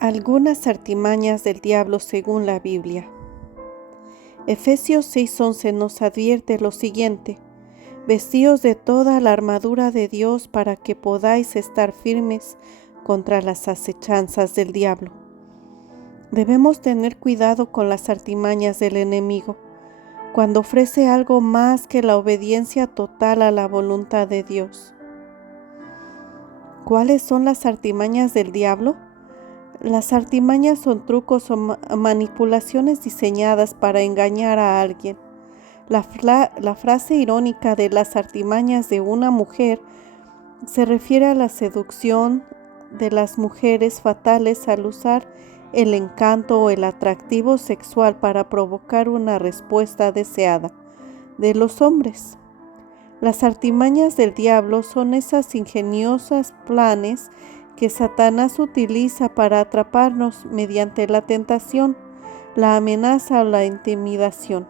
Algunas artimañas del diablo según la Biblia. Efesios 6:11 nos advierte lo siguiente: vestíos de toda la armadura de Dios para que podáis estar firmes contra las acechanzas del diablo. Debemos tener cuidado con las artimañas del enemigo, cuando ofrece algo más que la obediencia total a la voluntad de Dios. ¿Cuáles son las artimañas del diablo? Las artimañas son trucos o manipulaciones diseñadas para engañar a alguien. La frase irónica de las artimañas de una mujer se refiere a la seducción de las mujeres fatales al usar el encanto o el atractivo sexual para provocar una respuesta deseada de los hombres. Las artimañas del diablo son esas ingeniosas planes que Satanás utiliza para atraparnos mediante la tentación, la amenaza o la intimidación.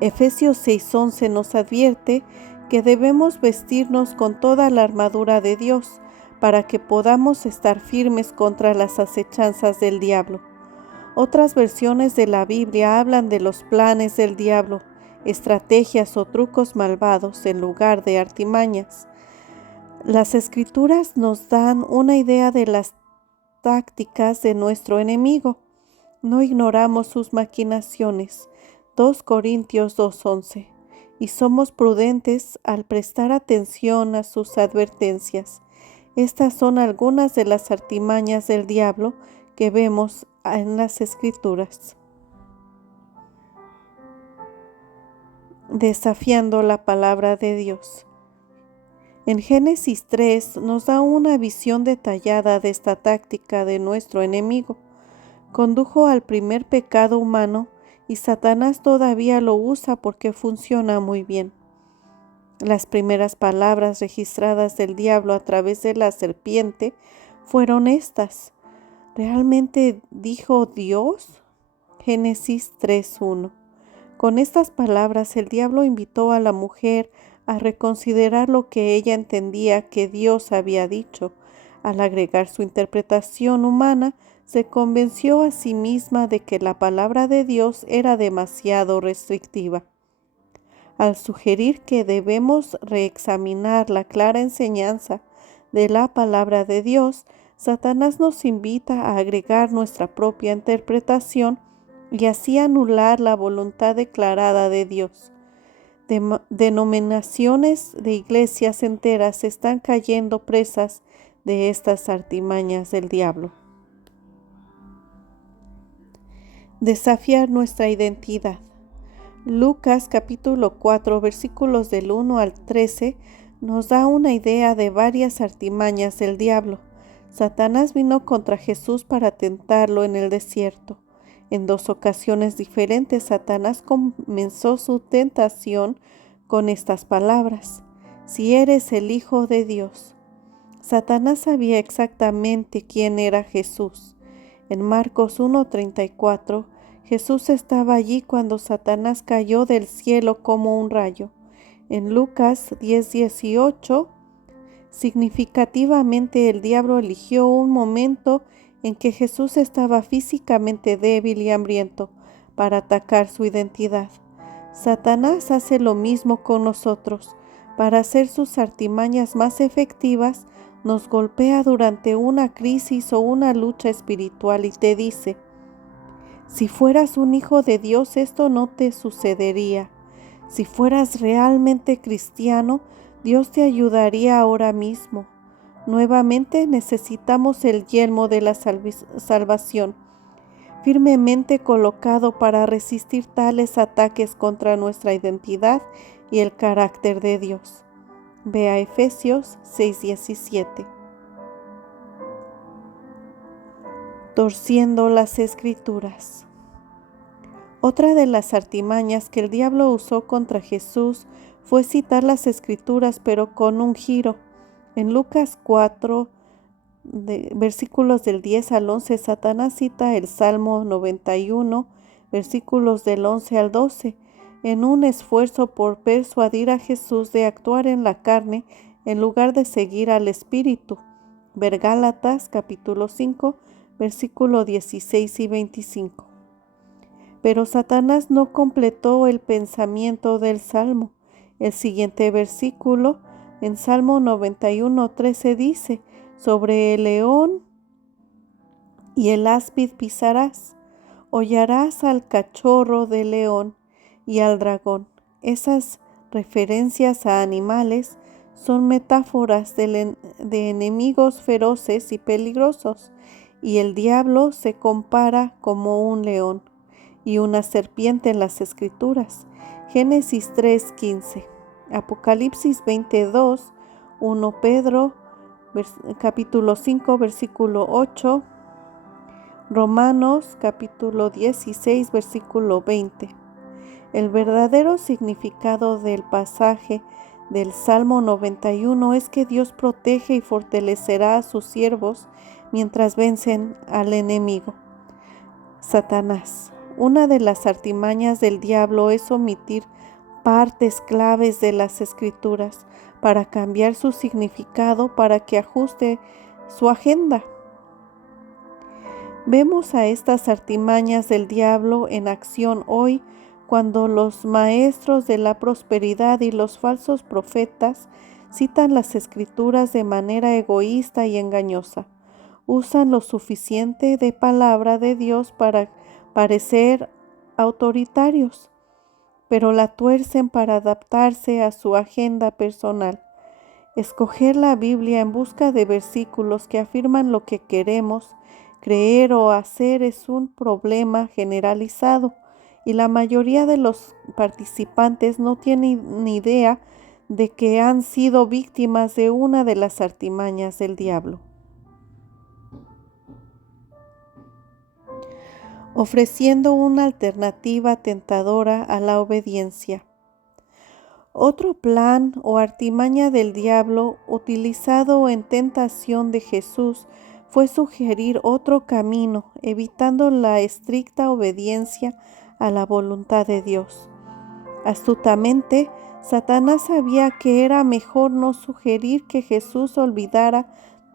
Efesios 6:11 nos advierte que debemos vestirnos con toda la armadura de Dios para que podamos estar firmes contra las acechanzas del diablo. Otras versiones de la Biblia hablan de los planes del diablo, estrategias o trucos malvados en lugar de artimañas. Las Escrituras nos dan una idea de las tácticas de nuestro enemigo. No ignoramos sus maquinaciones. 2 Corintios 2:11. Y somos prudentes al prestar atención a sus advertencias. Estas son algunas de las artimañas del diablo que vemos en las Escrituras. Desafiando la palabra de Dios. En Génesis 3 nos da una visión detallada de esta táctica de nuestro enemigo. Condujo al primer pecado humano y Satanás todavía lo usa porque funciona muy bien. Las primeras palabras registradas del diablo a través de la serpiente fueron estas: ¿realmente dijo Dios? Génesis 3:1. Con estas palabras el diablo invitó a la mujer a reconsiderar lo que ella entendía que Dios había dicho. Al agregar su interpretación humana, se convenció a sí misma de que la palabra de Dios era demasiado restrictiva. Al sugerir que debemos reexaminar la clara enseñanza de la palabra de Dios, Satanás nos invita a agregar nuestra propia interpretación y así anular la voluntad declarada de Dios. Denominaciones de iglesias enteras están cayendo presas de estas artimañas del diablo. Desafiar nuestra identidad. Lucas capítulo 4 versículos del 1 al 13 nos da una idea de varias artimañas del diablo. Satanás vino contra Jesús para tentarlo en el desierto. En 2 ocasiones diferentes, Satanás comenzó su tentación con estas palabras: si eres el Hijo de Dios. Satanás sabía exactamente quién era Jesús. En Marcos 1:34, Jesús estaba allí cuando Satanás cayó del cielo como un rayo. En Lucas 10:18, significativamente el diablo eligió un momento en que Jesús estaba físicamente débil y hambriento para atacar su identidad. Satanás hace lo mismo con nosotros. Para hacer sus artimañas más efectivas, nos golpea durante una crisis o una lucha espiritual y te dice: si fueras un hijo de Dios, esto no te sucedería. Si fueras realmente cristiano, Dios te ayudaría ahora mismo. Nuevamente necesitamos el yelmo de la salvación, firmemente colocado para resistir tales ataques contra nuestra identidad y el carácter de Dios. Ve a Efesios 6:17. Torciendo las Escrituras. Otra de las artimañas que el diablo usó contra Jesús fue citar las Escrituras, pero con un giro. En Lucas 4, versículos del 10 al 11, Satanás cita el Salmo 91, versículos del 11 al 12, en un esfuerzo por persuadir a Jesús de actuar en la carne en lugar de seguir al Espíritu. Ver Gálatas capítulo 5, versículo 16 y 25. Pero Satanás no completó el pensamiento del Salmo. El siguiente versículo, en Salmo 91:13 dice: sobre el león y el áspid pisarás, hollarás al cachorro del león y al dragón. Esas referencias a animales son metáforas de enemigos feroces y peligrosos, y el diablo se compara como un león y una serpiente en las Escrituras. Génesis 3:15, Apocalipsis 22, 1 Pedro capítulo 5 versículo 8, Romanos capítulo 16 versículo 20. El verdadero significado del pasaje del Salmo 91 es que Dios protege y fortalecerá a sus siervos mientras vencen al enemigo, Satanás. Una de las artimañas del diablo es omitir partes claves de las Escrituras para cambiar su significado para que ajuste su agenda. Vemos a estas artimañas del diablo en acción hoy cuando los maestros de la prosperidad y los falsos profetas citan las Escrituras de manera egoísta y engañosa. Usan lo suficiente de palabra de Dios para parecer autoritarios, pero la tuercen para adaptarse a su agenda personal. Escoger la Biblia en busca de versículos que afirman lo que queremos creer o hacer es un problema generalizado, y la mayoría de los participantes no tienen ni idea de que han sido víctimas de una de las artimañas del diablo. Ofreciendo una alternativa tentadora a la obediencia. Otro plan o artimaña del diablo utilizado en tentación de Jesús fue sugerir otro camino, evitando la estricta obediencia a la voluntad de Dios. Astutamente, Satanás sabía que era mejor no sugerir que Jesús olvidara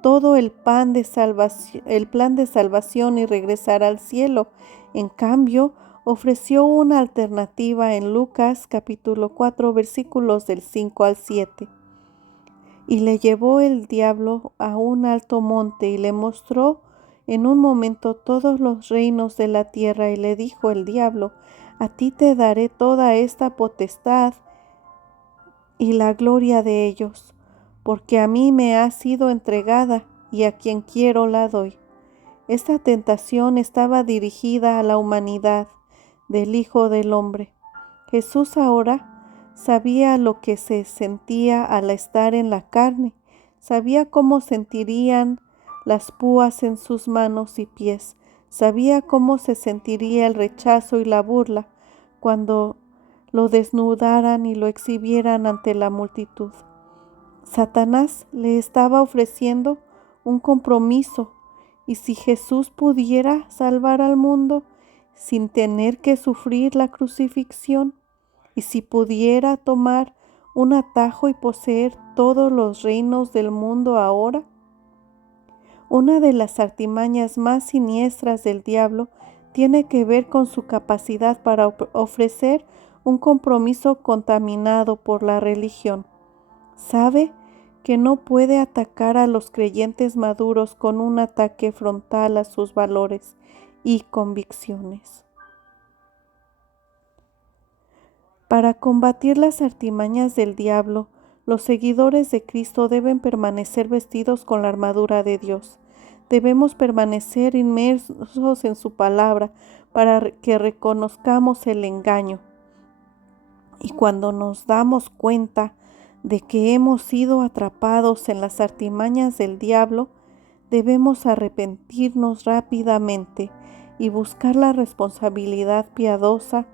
todo el plan de salvación y regresara al cielo. En cambio, ofreció una alternativa en Lucas capítulo 4 versículos del 5 al 7. Y le llevó el diablo a un alto monte y le mostró en un momento todos los reinos de la tierra, y le dijo el diablo: a ti te daré toda esta potestad y la gloria de ellos, porque a mí me ha sido entregada, y a quien quiero la doy. Esta tentación estaba dirigida a la humanidad del Hijo del Hombre. Jesús ahora sabía lo que se sentía al estar en la carne, sabía cómo sentirían las púas en sus manos y pies, sabía cómo se sentiría el rechazo y la burla cuando lo desnudaran y lo exhibieran ante la multitud. Satanás le estaba ofreciendo un compromiso, y si Jesús pudiera salvar al mundo sin tener que sufrir la crucifixión, y si pudiera tomar un atajo y poseer todos los reinos del mundo ahora. Una de las artimañas más siniestras del diablo tiene que ver con su capacidad para ofrecer un compromiso contaminado por la religión. Sabe que no puede atacar a los creyentes maduros con un ataque frontal a sus valores y convicciones. Para combatir las artimañas del diablo, los seguidores de Cristo deben permanecer vestidos con la armadura de Dios. Debemos permanecer inmersos en su palabra para que reconozcamos el engaño. Y cuando nos damos cuenta de que hemos sido atrapados en las artimañas del diablo, debemos arrepentirnos rápidamente y buscar la responsabilidad piadosa.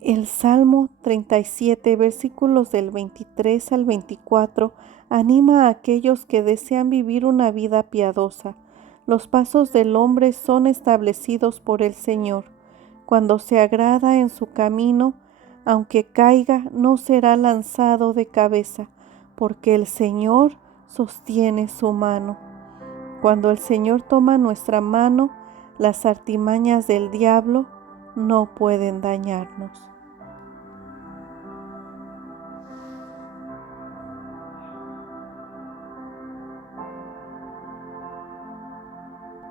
El Salmo 37, versículos del 23 al 24, anima a aquellos que desean vivir una vida piadosa. Los pasos del hombre son establecidos por el Señor. Cuando se agrada en su camino, aunque caiga, no será lanzado de cabeza, porque el Señor sostiene su mano. Cuando el Señor toma nuestra mano, las artimañas del diablo no pueden dañarnos.